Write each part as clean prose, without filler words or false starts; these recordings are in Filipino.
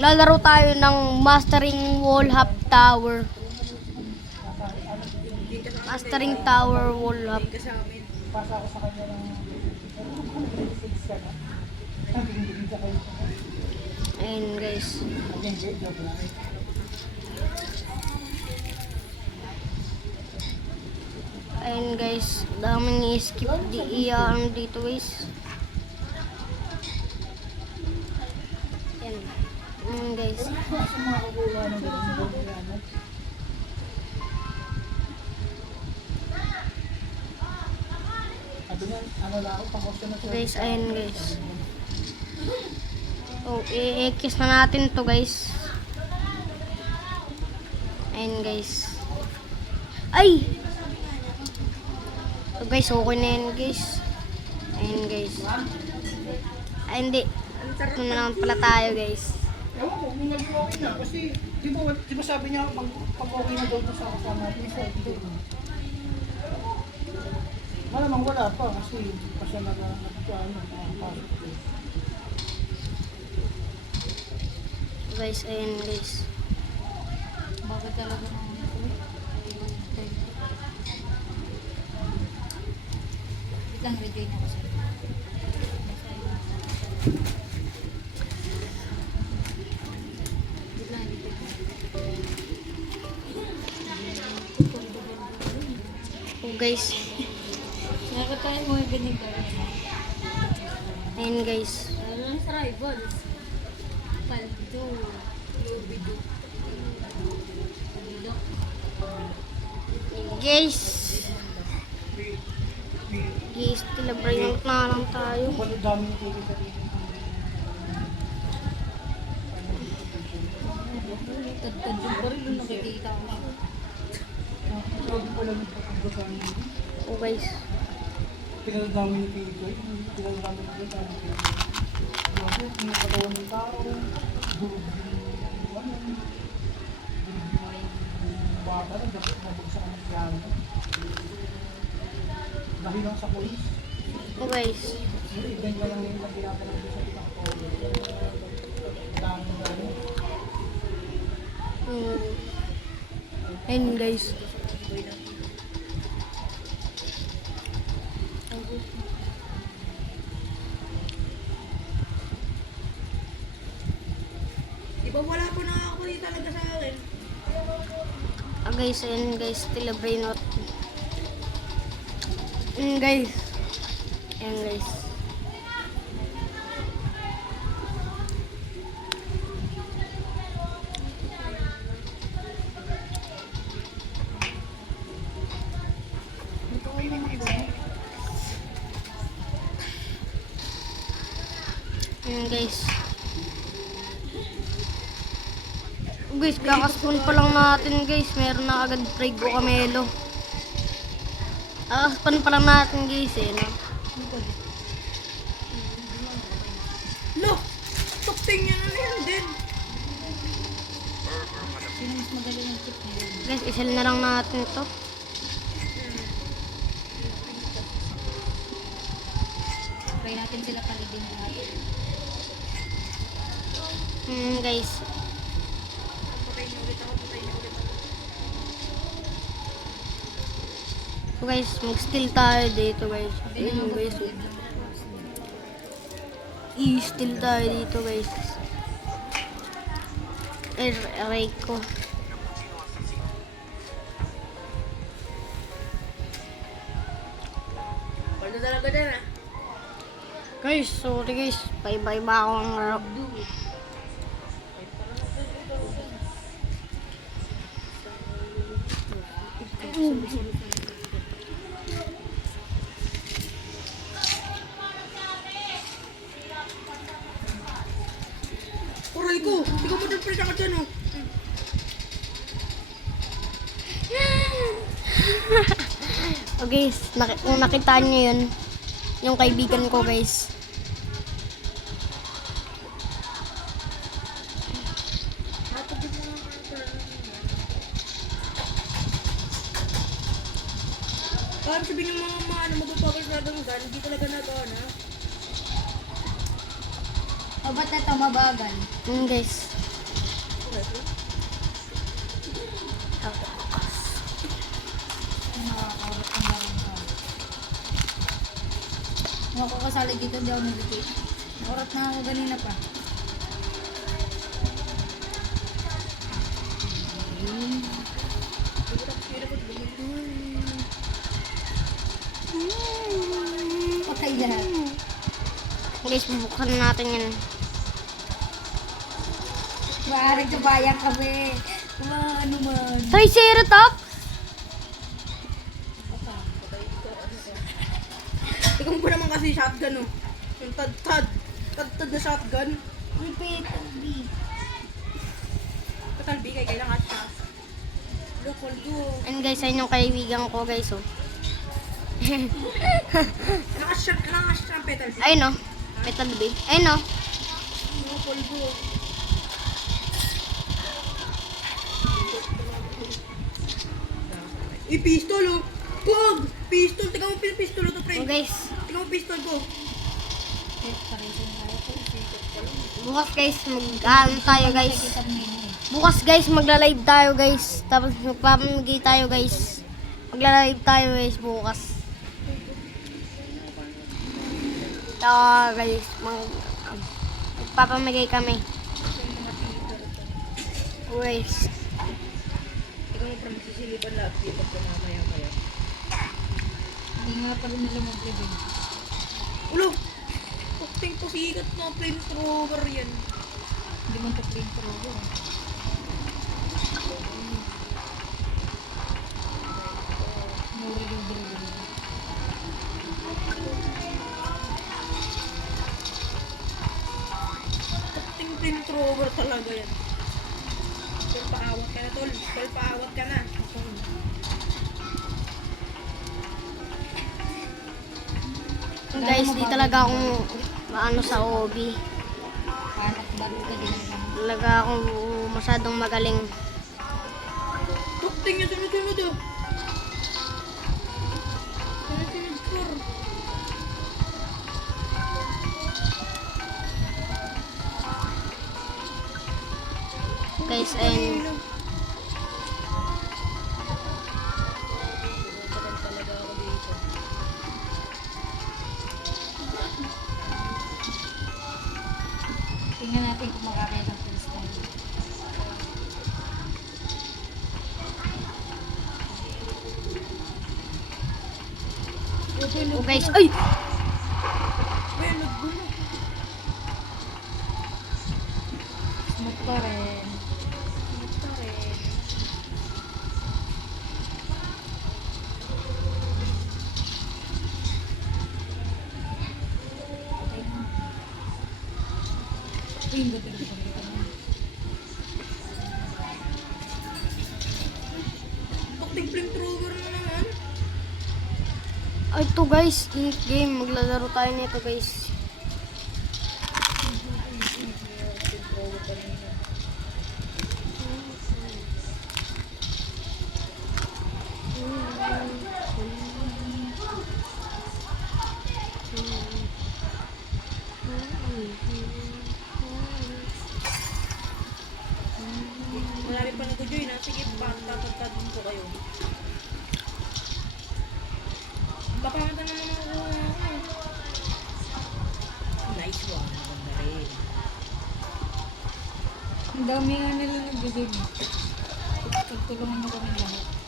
Lalaro tayo ng Mastering Wall Hop Tower. Mastering Tower Wall Hop. Pasa ako sa kanya ng 6 ka na. Ayun guys. Ayun guys. Daming i-skip di iyan dito guys. Ayan. Ayan guys. Guys, ayun guys. Oh, i-kiss na natin to guys. Ayun guys. Ay! So guys, okay na yan guys. Ayun guys. Ay hindi. Ito na naman pala tayo guys. Ewan ko, kung nag-okay na. Kasi, di ba sabi niya, pag okay na daw sa kasama, please, malamang wala pa kasi hindi pa siya nakapasok. Guys, ayun guys. Bakit talaga naman lang rejoin ako sa'yo. Oh guys. Nakakatayo mo yung ganyan ka. Ayun guys. Ano lang sa rivals? Paldo. Lubido. Guys. Guys, tila-brain na lang tayo. Ang dami ng tubig sa rin. Tad-tad yung baril nung nakikita ko siya. Sabi ko lang nagpapagdagan niya. Oh guys. Pinagdami ng tubig ko. Pinagdami ng tubig ko. Grabe, pinagkatawan ng tao. Durog yung bata na dapat nabagsak ang piano. Dahil lang sa polis. Oh guys. Ganyan lang yung nagpinapanag sa pinakapo. Daming gano'n. Ayun guys. Di ba wala po na ako talaga sa akin? Ah guys, ayun guys, tila-brain out. Guys. Ayun guys. Ayun guys. Guys, kakaspoon pa lang natin guys. Meron na agad Prego Camelo. Kakaspoon pa lang natin guys eh, no? Look! Tukting niya na yan din. Sino mas magaling ang tip niya? Guys, isel na lang natin ito. Try natin sila palibing lahat. Guys. So guys, mag-steal tayo dito guys. Ayun guys. I-steal tayo dito guys. Aray ko. Paldo talaga din ah. Guys, sorry guys. Bye-bye ba ako ang harap. Aray ko! Ikaw mo din pala ka dyan oh. Oh guys, kung nakita nyo yun, yung kaibigan ko guys. Kahit sabihin ng mga ano, magpapagsasadang gan, hindi talaga nagawa na. O ba't ito mabagal? Guys. wrestling? Nakakaurot ang lang ka. Kung ako kasali dito, hindi ako nag-date. Naurot na ako ganina pa. Patay lahat. Guys, bubuksan natin yan. Maaari kabayan kami. Ano man. Triceratops! Ikaw mo naman kasi shotgun, oh. Yung tad-tad. Tad-tad na shotgun. Repeat. Total B, kay kailangan siya. Local do. And guys, ayun yung kaibigan ko guys, oh. Nakasya ng petal B. Ayun, oh. Petal B. Ayun, oh. Local do. Pistol, oh. Pog! Pistol. Tingnan mo pistol, oh, to, Oh, friend. guys. Tingnan mo pistol ko. Bukas guys, mag-ano tayo guys. Bukas guys, magla-live tayo guys. Tapos magpapamigay tayo guys. Magla-live tayo guys bukas. Guys, magpapamigay kami. Guys. Ikaw mo parang sisilipan lahat dito pag mamaya-maya. Hindi nga pala nila mag-live. Ulo! Pagting pasikat na flamethrower yan. Hindi man ito print pro. Pagting flamethrower talaga yan. Tol, paawat ka na, tol. Tol, paawat ka na. Guys, di talaga akong maano sa hobby. Panak baro ka din. Talaga akong masyadong magaling. Pagting yung sunod-sunod, oh. Sunod-sunod, sir. Guys, ayun. Talaga ako dito. Tingnan natin kung makakaya ng freestyle. Oh guys, ay! Well, nagbuno. Smooth pa rin. Ito rin. Uy, ang ganda rin pala ito. Pagting flamethrower na naman. Ay, ito guys, game. Maglalaro tayo nito guys. Marami pa nag-join, ha? Sige, tatagtagin ko kayo. Papamata naman ako. Nice one. Maganda rin. Ang dami nga nila nag-game. Pagtulungan mo kami lahat.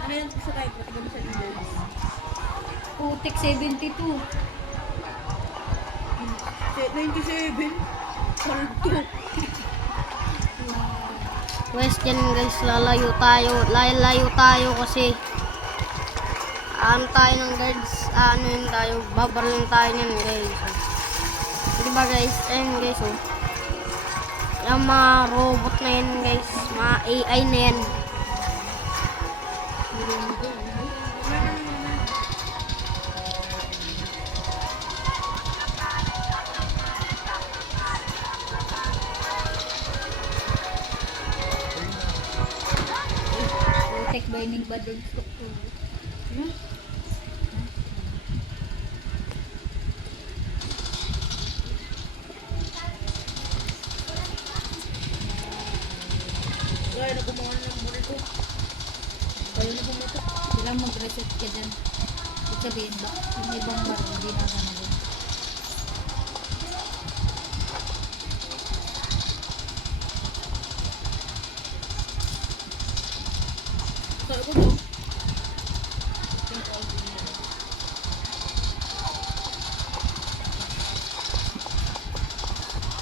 Ano yan sa type? Matagal sa Windows. Putik 72. 97. Salto. Guys, dyan guys, lalayo tayo kasi ano tayo ng guards, ano yun tayo, babaril tayo nun guys. Diba guys, ayun guys, oh. Yung mga robot na yan guys, mga AI na yan. Protect by ning badon. Kaya na gumawa ng muli ko. Kaya na pumatak. Sila mag-reset ka dyan. Ibig sabihin ba, yung ibang baro, hindi na na doon. Kaya ko ba?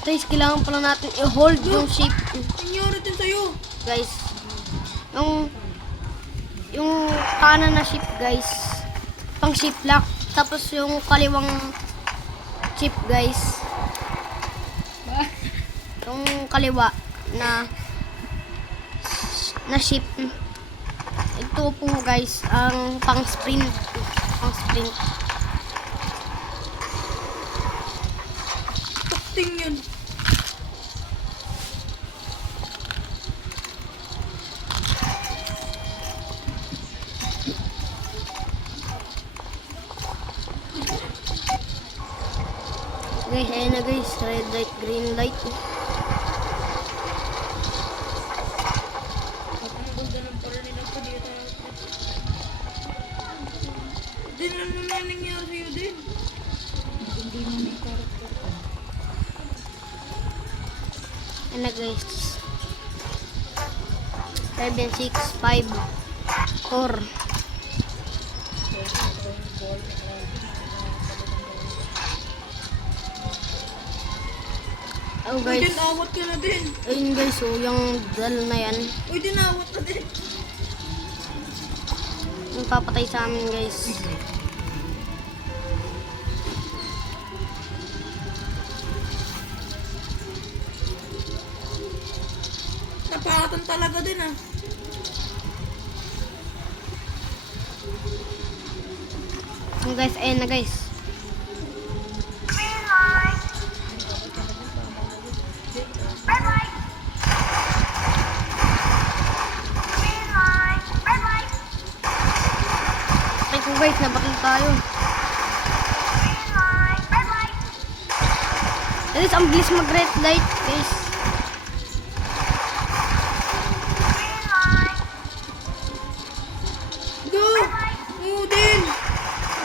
Guys, kailangan pala natin i-hold yung ship. Nangyari din sa'yo. Guys, yung kanan na ship, guys, pang ship lock. Tapos yung kaliwang ship, guys, yung kaliwa na ship. Ito po, guys, ang pang sprint. Pang sprint. Tukting yun. Guys, ayan na guys, red light, green light. Ang ganda ng parang ng kadita. Din ano na nangyari sa'yo din? Hindi na may character ka. Ayan na guys. 7, 6, 5, 4. Oh Uy, guys, din awat ka na din. ayun guys, oh, yung dal na yan, Uy, din awat ka din. yung papatay sa amin guys. Napakatan talaga din ah. Yung guys, ayan na guys. Ay ko guys, nabatil tayo. Guys, ang bilis mag-red light guys. Go! Oo din!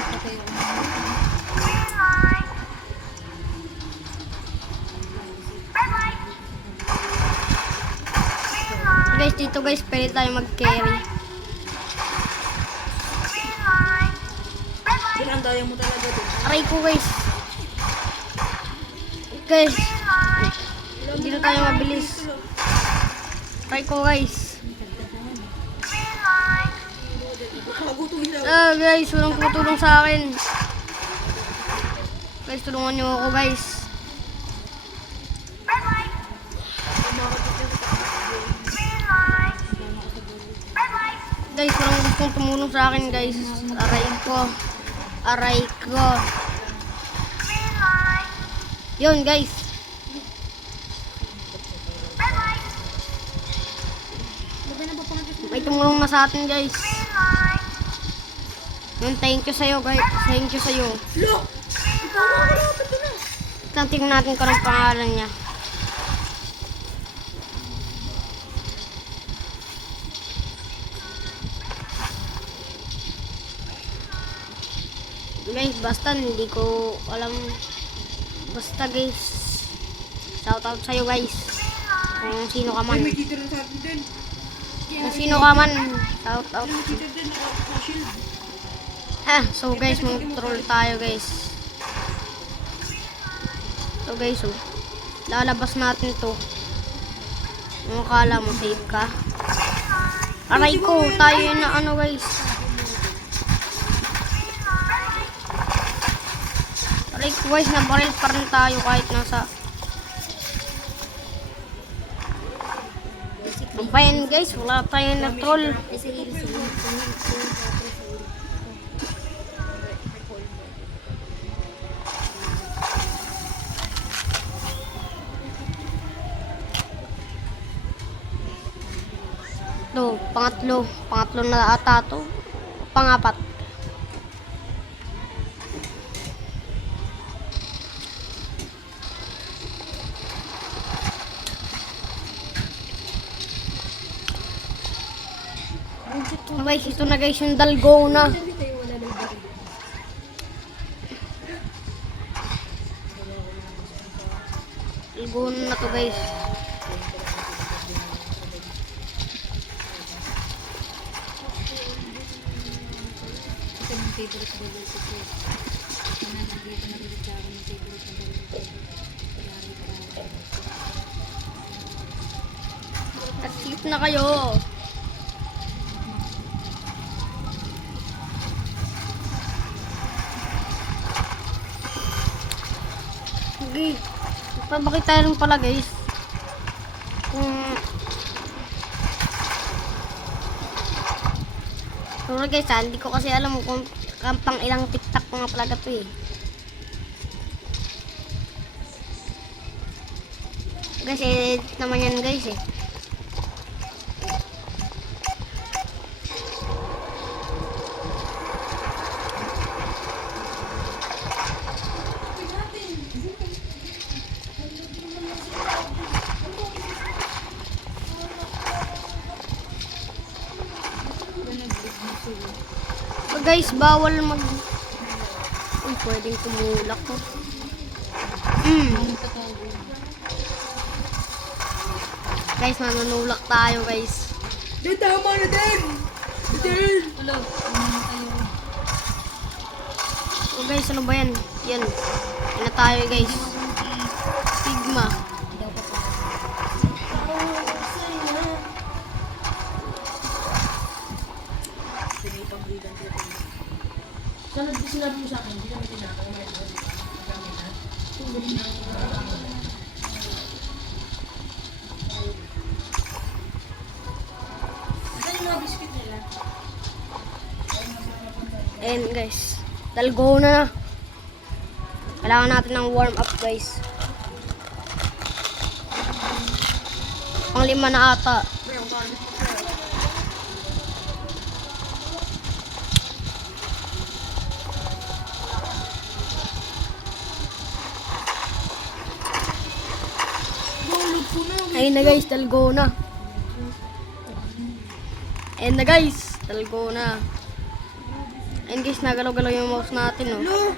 Patay yung Guys, dito guys, pwede tayo mag-carry. Pinandaya mo talaga din. Aray ko guys. Guys, hindi na tayo mabilis. Aray ko guys. Nakagutuin lang. Guys, walang tutulong sa akin. Guys, tulungan niyo ako guys. Guys, walang gustong tumulong sa akin guys. Aray ko. Aray ko. Yun guys. May tumulong na sa atin guys. Yun, thank you sa'yo guys. Thank you sa'yo. Look! Ikaw na malapit ka na. Tingnan natin kung anong pangalan niya. Guys, basta hindi ko alam. Basta guys, shout out sa'yo guys. Kung sino ka man. Ay, may cheater na sa atin din. Kung sino ka man, shout out. May cheater din, naka-shield. So guys, mag-troll tayo guys. So guys, oh, lalabas natin to. Kung akala mo safe ka. Aray ko, tayo yun na ano guys. Aray ko guys, nabaril pa rin tayo kahit nasa. Bampayan guys, wala tayong na-troll. To, pangatlo. Pangatlo na ata to. Pangapat. Guys, ito na guys yung dalgona. Hindi tayo wala ng baril. Dalgona na to guys. Ito yung favorite burger ko po. Nandito na rin sa akin yung favorite na burger ko. Asleep na kayo. Okay. Papakita rin pala guys. Sorry guys hindi ko kasi alam kung pang ilang tiktak ko nga pala to eh. Guys, edit naman yan guys eh. So guys, bawal mag... Uy, pwedeng tumulak to. Guys, nanunulak tayo guys. Di, tama na din! Din! Hello, ano tayo? So guys, ano ba yan? Yan. Yan na tayo guys. Sigma. Daw pa pa. Sinabi mo sa akin, hindi kami tinatawag. Saan yung mga biscuit nila? Ayan guys. Dalgona na. Kailangan natin ng warm up guys. Pang 5 na ata. Ayun na guys, dalgona. Ayun na guys, dalgona. Ayun guys, nagalaw-galaw yung mouse natin, oh. Hello?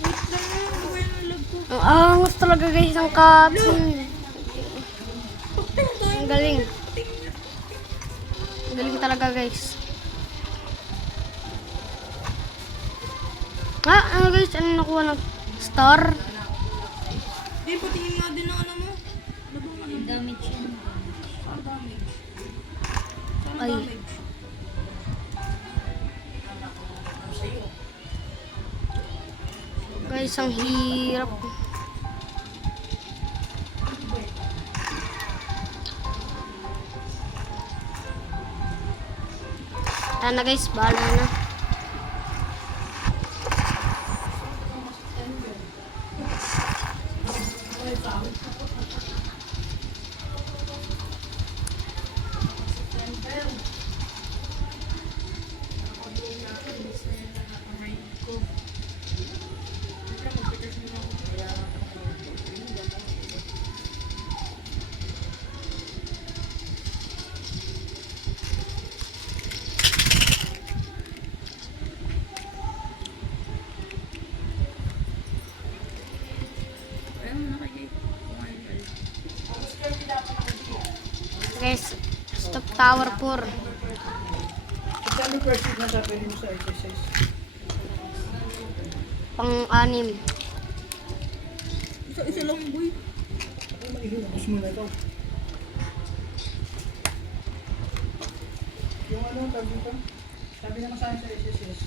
Wait lang na, gawin ang lag ko. Ang angas talaga guys ng cutscene. Ang galing. Ang galing talaga guys. Ano guys, ano nakuha ng star? Di, patingin nga din ang ano mo. Damage yun. Saan damage? Saan Ay. damage? Guys, ang hirap. Tara na guys, bahala na. Guys, stop tower 4. Saan yung first aid na sabi mo sa exercise? Pang-6. Isa lang, boy. Ako mailubos mo na ito. Yung ano, tawag dito? Sabi naman sa akin sa SSS,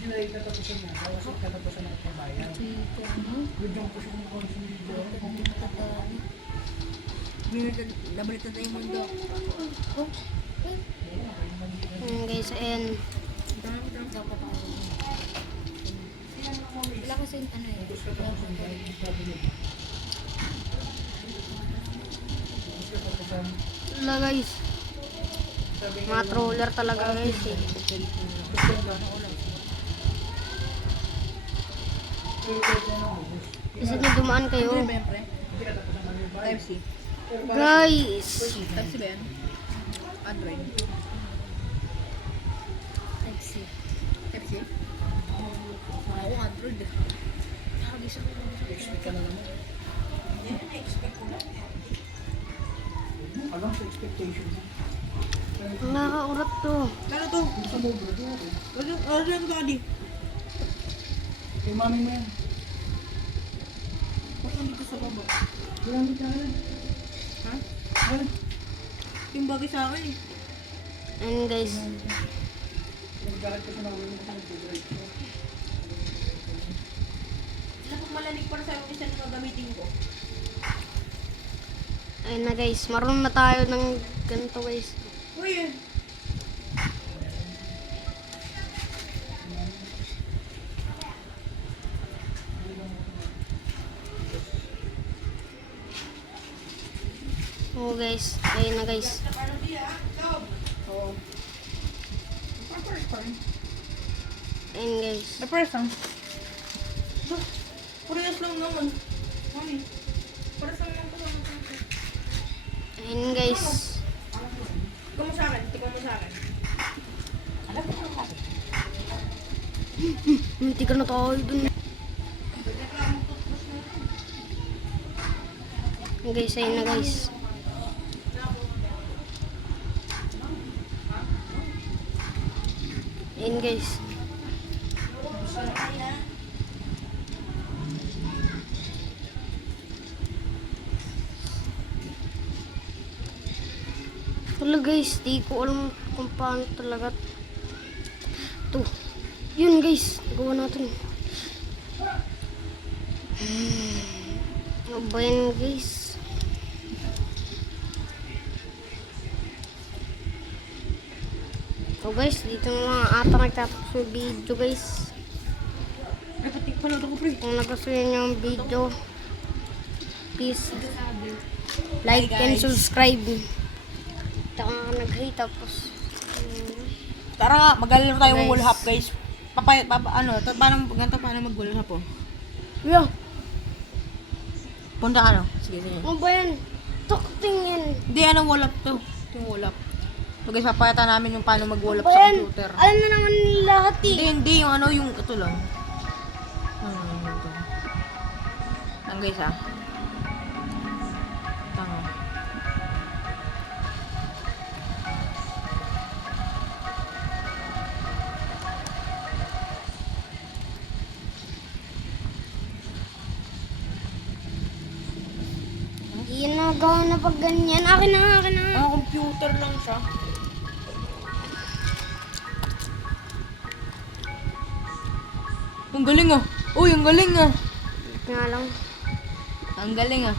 July katapusan na, bawas yung katapusan na kabayan. Dito, ano? Good yung puso ng consumer. Nabalitan na yung mundo. Guys, ayan. Daw pa pa. Wala kasi ano eh. Wala guys. Mga troller talaga guys eh. Kasi na dumaan kayo. Ano ba yan, pre? Type C. Guys! Type C ba yan? Android. Type C. Type C? Ako, Android. Nakagisa ko. Expect ka na naman. Alam sa expectations. Nakakaurat to. Ano to? Sa mobile, Ano yan, daddy? kay mami mo yan. Ba't nandito sa baba? Ginamit na rin. Ha? Ay, Yung bagay sa akin eh. And guys, naggalit ka sa mami mo kasi nag-drive ko. Sila pag malalig para sa'yo, isa na gagamitin ko. ayun na guys, marunong na tayo ng ganito guys. Uy eh. Oo guys, ayun na guys. Oo. First time. Ayun guys. The first time. Parehas lang naman. Mami. Parehas lang naman naman. Ayun guys. Tignan mo sa akin. Tignan mo sa akin. Hindi ka na tayo dun. Ayun guys, ayun na guys. Ayun guys. Wala guys, di ko alam kung paano talaga. To. Yun guys, gawa natin. Ano ba yan guys? So guys, dito na mga ata nagtatapos yung video guys. Ay, patik pa na ako, pre. Kung nagustuhan nyo yung video, please like and subscribe. Taka nga nag-hate tapos Tara nga, mag-alala tayo Guys. ng wall hop, guys. Paano mag-wall hop, oh? yeah, Punta ka, no? Sige, sige. ano ba yan? Tukting yan. Hindi, anong wall hop to? Ito yung wall hop. So guys, papayata namin yung paano mag-wall Ano hop ba sa yan? computer. Alam na naman lahat Hindi, eh. hindi. Yung ano, yung ito lang. Ito. Ang guys, ah. Tanga. Yan na, gawin na pag ganyan. Akin na, akin na. Ah, computer lang siya. Ang galing ah. Uy, ang galing ah. Nga lang. Ang galing ah.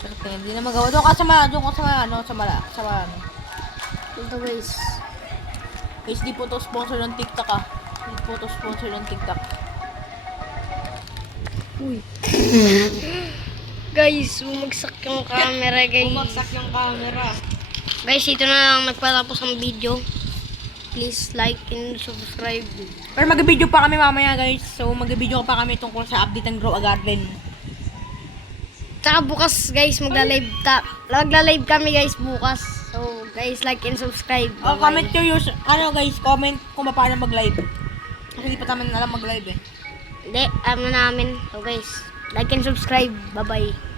Perfect, hindi na magawa. Doon ka sa ano. Ito guys. Guys, di po to sponsor ng TikTok ah. Di po to sponsor ng TikTok. Uy. Guys, bumagsak yung camera guys. Bumagsak yung camera. Guys, ito na lang nagpatapos ang video. Please like and subscribe. Pero mag-video pa kami mamaya guys. So mag-video pa kami tungkol sa update ng Grow a Garden. Tsaka bukas guys, magla-live kami guys bukas. So guys, like and subscribe. Oh, Bye-bye. comment nyo guys, comment kung paano mag-live. Kasi hindi pa namin alam mag-live eh. Hindi, alam na namin. So guys, like and subscribe. Bye-bye.